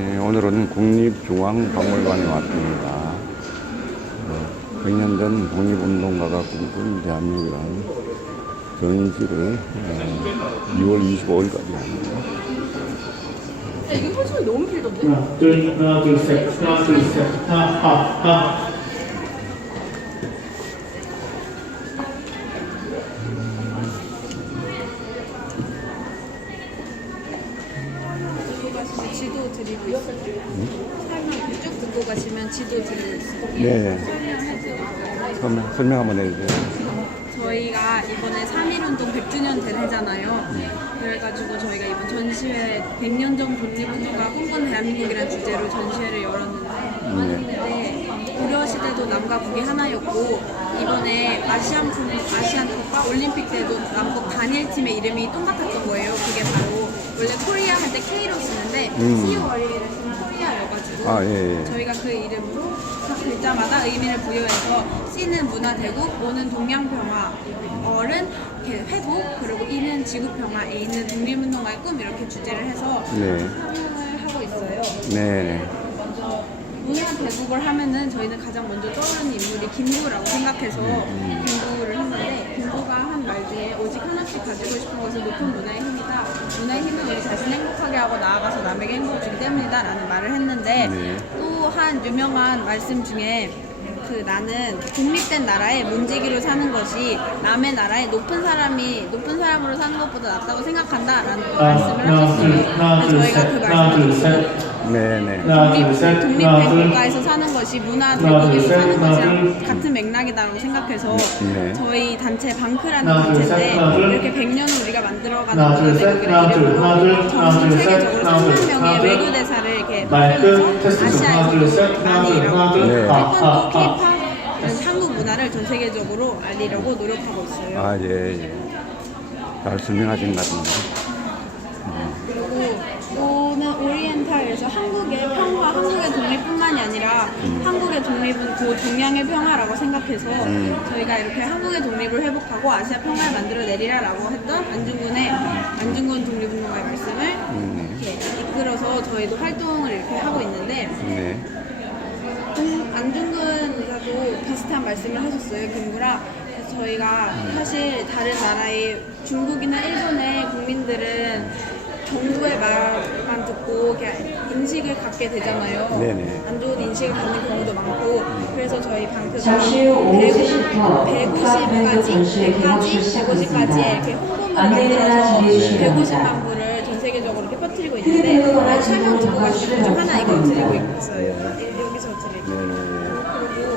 네, 오늘은 국립중앙박물관에 왔습니다. 어, 100년 전 독립운동가가 꿈꾼 대한민국이라는 전시를 어, 2월 25일까지 합니다. 이게 훨씬 너무 길던데? 하나, 둘, 하나, 둘, 셋, 하나, 둘, 셋, 하나, 하, 하. 지도 드리고 있어요. 네, 설명, 설명 한번 해주세요. 저희가 이번에 3.1운동 100주년 된 해잖아요. 그래가지고 저희가 이번 전시회 100년 전 독립운동가 꿈꾼 대한민국이라는 주제로 전시회를 열었는데 고려 시대도 남과 북이 하나였고 이번에 아시안 품 아시안 컵과 올림픽 때도 남북 단일 팀의 이름이 똑같았던 거예요. 그게 바로 때 K로 쓰는데 음. CORE를 쓰는 코리아여가지고 아, 예, 예. 저희가 그 이름으로 각 글자마다 의미를 부여해서 C는 문화대국, O는 동양평화, R은 회복, 그리고 E는 지구평화, A는 독립운동가의 꿈 이렇게 주제를 해서 네. 활용을 하고 있어요. 네, 네. 대국을 하면은 저희는 가장 먼저 떠오르는 인물이 김구라고 생각해서 김구를 했는데 김구가 한 말 중에 오직 하나씩 가지고 싶은 것은 높은 문화의 힘이다. 문화의 힘은 우리 자신 행복하게 하고 나아가서 남에게 행복을 주기 때문이다. 라는 말을 했는데 네. 또 한 유명한 말씀 중에 그 나는 독립된 나라에 문지기로 사는 것이 남의 나라에 높은 사람이 높은 사람으로 사는 것보다 낫다고 생각한다라는 말씀을 하셨어요. 그래서 저희가 그 말씀을 셋, 네, 네. 하나, 둘, 독립, 셋, 하나, 독립된 둘. 국가에서 사는 것이 문화 하나, 대국에서 셋, 사는 하나, 것이랑 둘. 같은 맥락이다라고 생각해서 네. 저희 단체 방크라는 하나, 둘, 단체인데 셋, 하나, 둘. 이렇게 100년을 우리가 만들어가는 하나, 둘, 셋, 문화대국이라는 하나, 둘, 하나, 둘, 이름으로 하나, 전 둘, 셋, 세계적으로 하나, 둘, 3만 하나, 명의 둘. 외교 대사를 이렇게 마이크 테스트 중 하나, 둘, 셋, 아시아에서 하나, 많이 하나, 둘. 네. 하, 태권도, 하, 하. 케이팝 이런 한국 문화를 전 세계적으로 알리려고 노력하고 있어요. 아, 예, 예. 잘 설명하신 것 같은데. 오는 오리엔탈에서 한국의 평화, 한국의 독립뿐만이 아니라 한국의 독립은 그 동양의 평화라고 생각해서 저희가 이렇게 한국의 독립을 회복하고 아시아 평화를 만들어 내리라라고 했던 안중근의 안중근 독립운동가의 말씀을 이렇게 이끌어서 저희도 활동을 이렇게 하고 있는데 네. 동- 안중근 의사도 비슷한 말씀을 하셨어요, 김구라. 그래서 저희가 사실 다른 나라의 중국이나 일본의 국민들은 정부의 말만 듣고 이렇게 인식을 갖게 되잖아요. 네네. 안 좋은 인식을 갖는 경우도 많고 그래서 저희 방크가 잠시 후 오후 3시부터 150까지, 전시회 개막식 100까지, 시작하겠습니다. 150까지 이렇게 하나 만들어서 전해주시기 150만 바랍니다. 부를 전 세계적으로 이렇게 퍼뜨리고 있는데 오늘 설명 듣고 가시는 중 하나 이거 드리고 있어요. 여기서 드릴게요. 그리고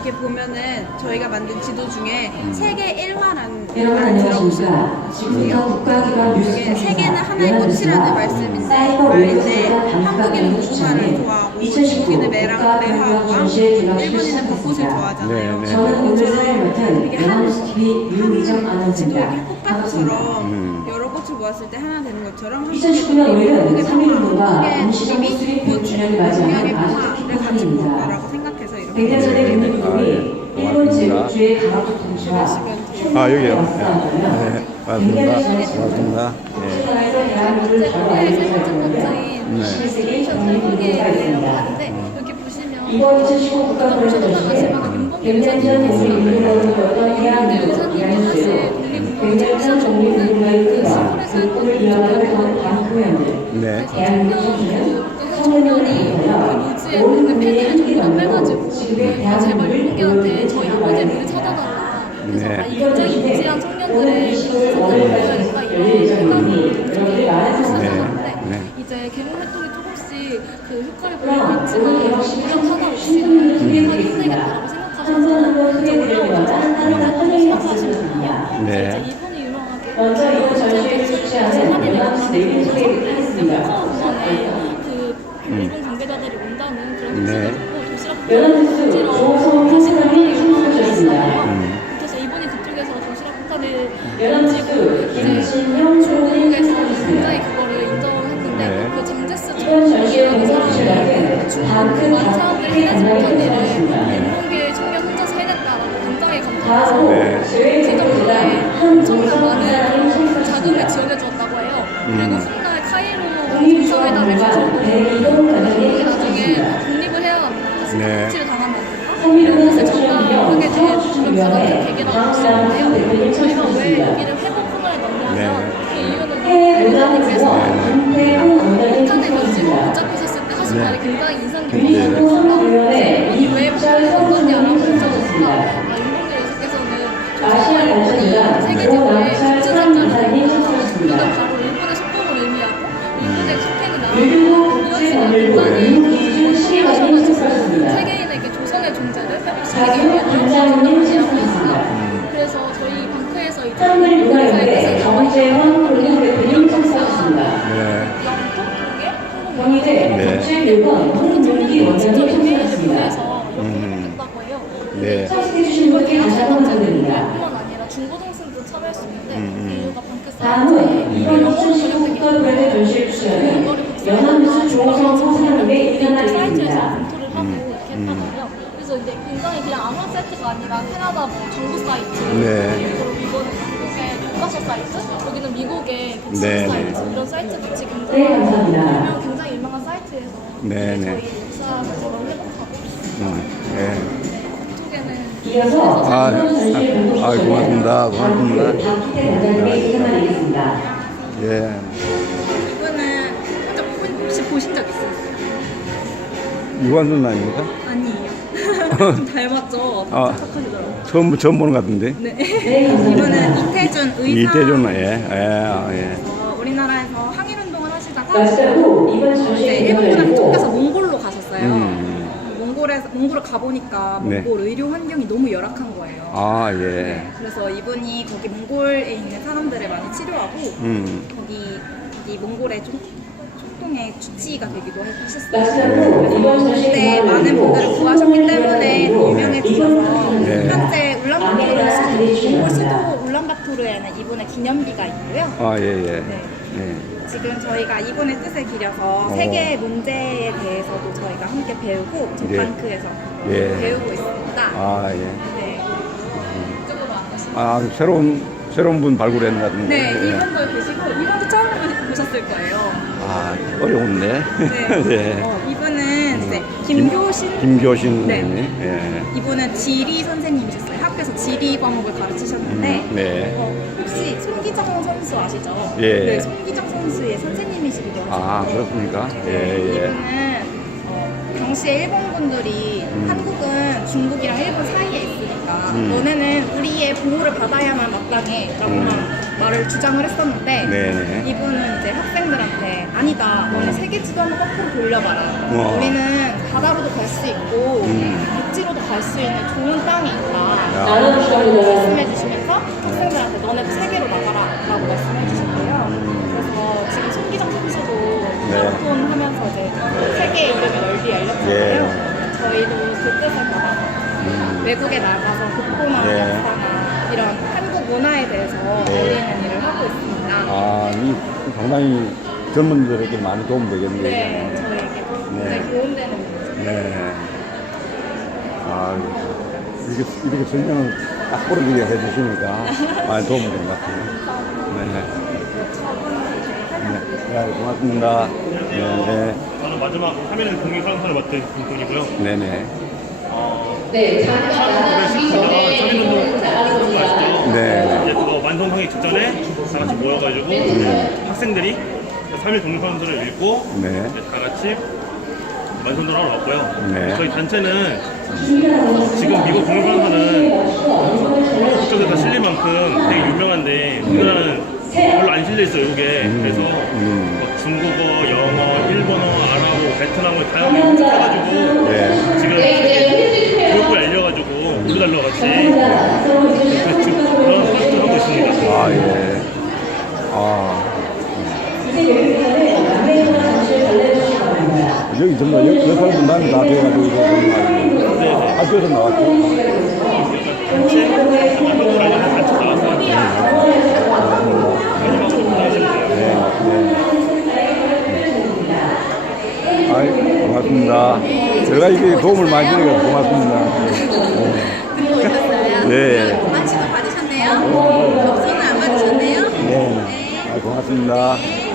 이게 보면은 저희가 만든 지도 중에 세계 1화라는 여러분 안녕하십니까. 지금부터 국가기관 뉴스 이게 세계는 하나의 꽃이라는 말씀인데 한국인은 무궁화를 좋아하고 중국인은 매랑 매화와 일본인은 벚꽃을 좋아하잖아요. 네, 네. 저는 오늘 사회를 맡은 이게 한 지도. 이렇게 꽃밭처럼 음. 여러 꽃을 모았을 때 하나 되는 것처럼 2019년 올해는 3.1운동과 한국의 임시정 독립이 수립 곧 100주년을 맞이하는 가진 상입니다. 거라고 생각해서 이렇게 100년 전의 아, 예. 일본. 제국주의 강압적 통치와 아, 여기요. 네. 고맙습니다. 고맙습니다. 예. 바로 알리기 위해서는 네. 21세기 독립운동가가 있습니다. 여기 보시면 이번 2019 국가보훈 전시회 100년 전 독립운동가로는 어떤 대한민국이라는 주제로 100년 전 독립운동가의 꿈과 그 꿈을 이어가는 전 방크위원들 네. 대한민국 국민의 한기를 빼가지고 지금의 대한민국을 공개한테 저희 아버지를 찾아달라. 그래서 네. 아, 이 굉장히 무지한 생각을 보여야겠다 이런 생각을 여러분이 말해주셨어요. 시작하셨는데 네. 이제 개봉 활동이 조금씩 그 효과를 보이고 있지만 무력하다 없이 공개하 사람들이 해내지 못한 일을 인문계 청년 혼자서 해냈다라고 굉장히 감탄하고 네. 지정부에 엄청난 많은 자금을 지원해 주었다고 해요. 그리고 음. 훗날 카이로 정상회담을 주선고 그리고 나중에 독립을 해야 합니다. 네. 통치를 당한 거고요. 이런 것을 정당하게 된 그런 부당한 계기라고 보시는데요. 저희가 왜 여기를 회복품을 넣냐면 그 이유는 굉장히 뭐 위해서 네. 인상 깊었어요. 왜 바꾸셨느냐라고 여쭤보니까 아, 윤봉길 의사께서는 아시아 일본이 세계적으로 네. 홍윤기 원장님 참석하셨습니다. 에서 음. 해요. 네. 참석해 주신 분께 다시 한번 감사드립니다. 뿐만 아니라 중고등생도 참여할 수 있는데 음, 음. 이유가 방크 다음은 사이트에 이번 2015 국가대회 전시회 출연은 연합뉴스 조호성 선생님의 사이트에서 인사말이겠습니다. 검토를 하고 이렇게 했거든요. 그래서 이제 굉장히 그냥 아무런 사이트가 아니라 캐나다 뭐 정부 사이트, 네. 그리고 이거는 한국의 교과서 사이트, 여기는 미국의 백신 네, 네. 사이트 이런 사이트 같이 네, 굉장히 감사합니다. 유명, 네, 네. 네. 쪽에는 이어서 아, 공동 아, 고맙습니다. 고맙습니다. 인사말이겠습니다. 예. 이분은 혼자 보- 혹시 보신 적 있으세요? 유관순 아닙니까? 아니에요. 좀 닮았죠? 아. 착하시더라고요. 처음, 처음 보는 것 같은데. 네. 네. 이분은 이태준 의사. 이태준, 예. 예, 아, 예. 어, 우리나라에서 항일운동을 하시다가 네, 일본보다 공연을 쫓겨서 몽골로 가셨어요. 음. 몽골에서 몽골을 가보니까 네. 몽골 의료 환경이 너무 열악한 거예요. 아, 예. 네, 그래서 이분이 거기 몽골에 있는 사람들을 많이 치료하고 음. 거기 이 몽골의 총, 총통의 주치의가 되기도 이번 전시회 그때 많은 분들을 구하셨기 때문에 더 유명해지셔서 네. 현재 울란바토르 수도, 몽골 수도 울란바토르에는 이분의 기념비가 있고요. 아, 예, 예. 네. 예. 지금 저희가 이분의 뜻을 기려서 어. 세계 문제에 대해서도 저희가 함께 배우고 예. 저방크에서 예. 배우고 있습니다. 아, 예. 네. 이쪽으로. 아, 새로운, 새로운 분 발굴했는 것 같은데. 네, 예. 이분도 계시고 이분도 처음 보셨을 거예요. 아, 어려운데. 네. 예. 어, 이분은 이제 김교신 김교신 네. 선생님. 예. 이분은 지리 선생님이셨어요. 학교에서 지리 과목을 가르치셨는데 음, 네. 어, 혹시 손기정 선수 아시죠? 예. 네, 손기정 선수의 선생님이시기도 하셨는데 아, 그렇습니까? 예, 예. 이분은 어, 당시에 일본 분들이 음. 한국은 중국이랑 일본 사이에 있으니까 음. 너네는 우리의 보호를 받아야만 마땅해 라고만 말을 주장을 했었는데 음. 네네. 이분은 이제 학생들한테 아니다 너네 세계 지도 한번 거꾸로 돌려봐라 우와. 우리는 바다로도 갈 수 있고 음. 육지로도 갈 수 있는 좋은 땅이 있다 야. 나눠주시면 말씀해 주시면서 학생들한테 너네도 세계로 나가라 라고 말씀해 주셨고요 그래서 지금 손기정 선수도 네. 마라톤 하면서 이제 세계 이름이 널리 알렸잖아요 예. 저희도 그 뜻을 받아서 음. 외국에 나가서 국보나 네. 역사나 이런 한국 문화에 대해서 네. 알리는 일을 하고 있습니다 아, 이 상당히 젊은들에게 많이 도움 되겠네요. 네, 저에게 굉장히 네. 도움되는 일이죠. 네. 아, 이렇게, 이렇게 설명을 딱 부러지게 해주시니까 많이 도움이 된 것 같아요. 네. 네. 네, 고맙습니다. 네, 네. 저는 마지막 화면에서 공익 상사를 맡은 김군이고요. 네네. 네, 잠깐 시키다가 서민운동 그런 거 아시죠? 네. 이제 그거 완성하기 직전에 다 같이 모여가지고 학생들이 3일 독립선언서를 읽고 네. 이제 다 같이 완성을 하러 왔고요. 네. 저희 단체는 지금 미국 독립선언서는 그쪽에서 실릴 만큼 되게 유명한데 우리나라는 별로 안 실려 있어요, 이게. 그래서 음. 뭐 중국어, 영어, 일본어, 아랍어, 베트남어 다양하 네. 학교에서 나왔죠? 마지막으로 보내주세요. 아이, 고맙습니다. 제가 이게 도움을 많이 주니까 고맙습니다. 네. 받으셨네요. 접수는 안 받으셨네요. 네. 아, 고맙습니다.